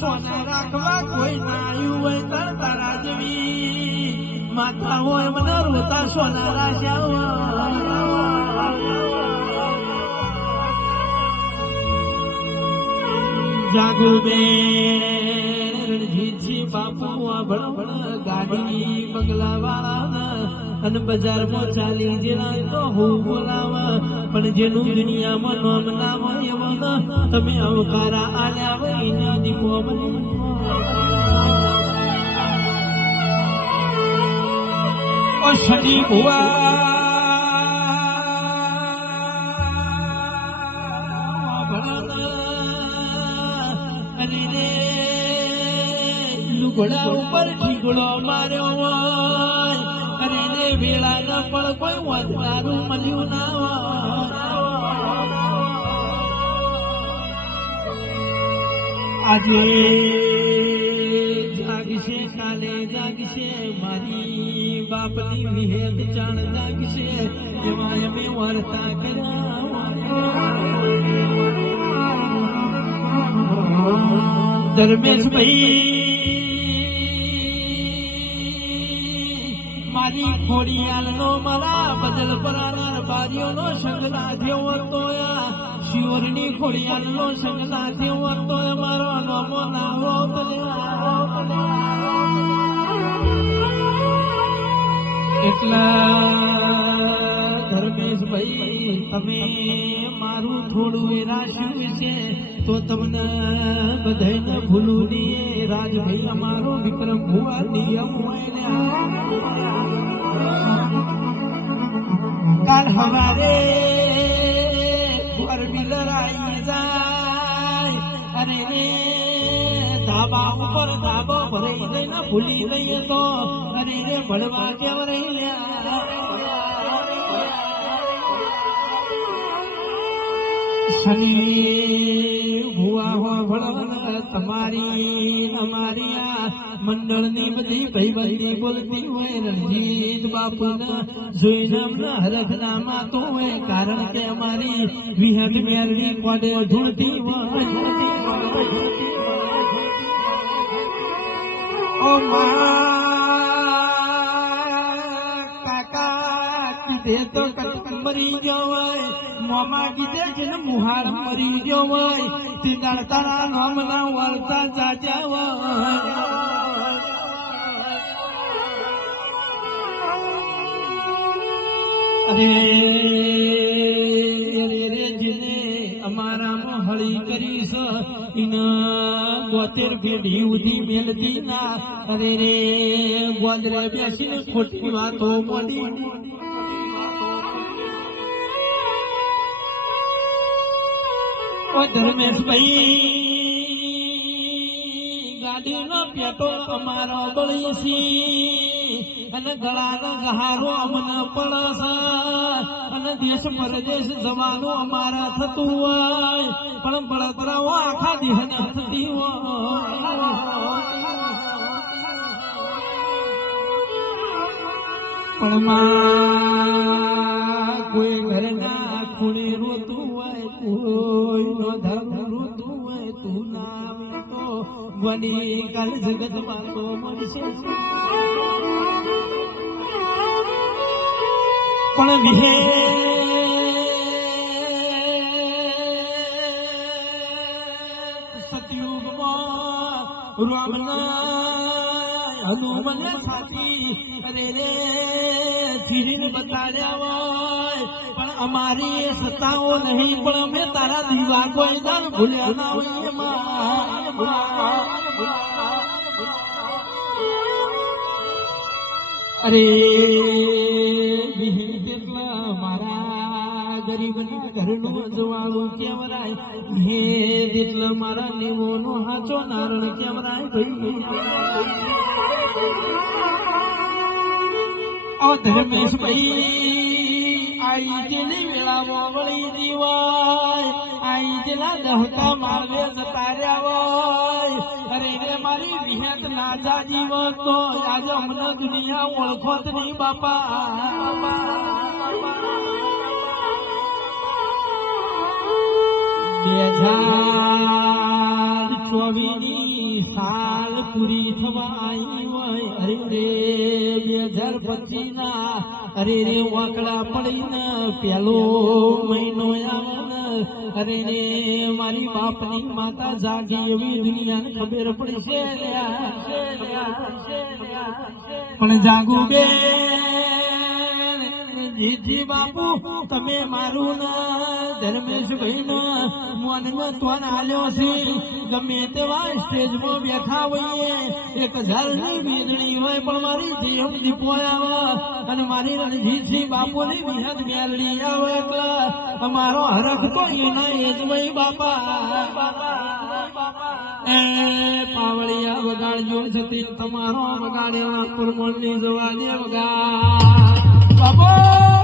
સોના રાખવા કોઈ ના આવ્યું હોય તર તારા જેવી માતા હોય મને રોતા સોના રાખ્યા જાગુ બે રણજીતજી બાપુ ગાડી બંગલા વાળા અને બજારમાં ચાલી જેલા તો હું બોલાવા, પણ જેનું દુનિયામાં નામ ના હોય તમે અવકારા આલ્યા હોય દીપો ઓ શનિ ભુવા લુગડા ઉપર ઠીકડો માર્યો અરે ને વેળા ન પણ કોઈ વધનારું મળ્યું ના આજે જાગશે, કાલે જાગશે, મારી બાપની વિહેત જાણ જાગશે. એવા અમે વાર્તા કર્યા. ધર્મેશભાઈ મારી મારા બદલ પરાનાર બારીઓ નો સંગ લાગ્યો હતો શિવરની ખોડિયાલનો નો સંગ લાગ્યો હતો મારો નમો નાવો એટલા ધર્મેશભાઈ, તમે મારું થોડું રાખ્યું છે તો તમને બધાને ભૂલું નહીં રાજભાઈ અમારો વિક્રમ ભુવા નિયમ હોય કાલ હવારે ફોર વ્હીલર જાય અને રે ધાબા ઉપર ધાબો ભરાઈ જઈને ભૂલી નહીં તો અને રે ભણવા કેમ રહી લ્યા? આ મંડળની બધી ભાઈબંધી બોલતી હોય રણજીત બાપુના જોઈને અમને હરખ તો હોય, કારણ કે અમારી વિહત મેલની કોડે ઢૂંઢતી હોય. કીધે તો કટક મરી ગયો હોય. મોમાં કીધે છે ને મુહાડ મરી ગયો હોય. તે તારા નામ ના વળતા જાજા હોય. અરે રે જેને અમારામાં હળી કરી છે એના પેઢી ઉધી ખોટી વાતો મોડી. ઓ ધર્મેશભાઈ ગાડીનો પેટો અમારો બળીસી અને ગળાનો ગહારો અમને પડસ અને દેશ પરદેશ જવાનું અમારા થતું હોય. પણ બળતરાઓ આખા દેહને થતી હોય. પણ વની કાલ જગતમાં તો મળશે. પણ વિહે રામના હનુમન સાથી અરે રે ફીરીને બતાડ્યા હોય. પણ અમારી સત્તાઓ નહીં, પણ અમે તારા દીવા કોઈ ના ભૂલ્યા ના હોઈએ અરે કેટલા મારા ગરીબના ઘરનું અજવાળું કેવરાય? હે જેટલા મારા લેવોનો હાચો નારણ કેવરાય ભાઈ? ઓ ધર્મેશભાઈ આઈ જેલી વેળાવો મોગળી દીવાય આઈ જેલા દહતા માળવે જતા અરે રે મારી વિહેત નાજા જીવન તો આજે અમને દુનિયા ઓળખોત નહીં બાપા. બે હજાર સાલ પૂરી થવા આવી હોય. અરે હજાર ના અરે રે વાકડા પડીને પેલો મહિનો અરે રે મારી બાપની માતા જાગી એવી દુનિયાને ખબર પડશે. પણ જાગુ બે જીજી બાપુ, તમે મારું ના ધર્મેશ ભાઈ નો મન નો તોન આલ્યો છે. ગમે તેવા સ્ટેજમાં બેઠા હોઈએ, એક હજારની વીજળી હોય પણ મારી જીવન દીપો આવે. અને મારી રણજીતસિંહ બાપુ ની વિહદ મેળવી આવે અમારો હરખ તો એના એ જ ભાઈ બાપા. એ પાવળિયા વગાડજો છતી તમારો વગાડેલા પુરમણની જવા દે વગાડ. 祖国。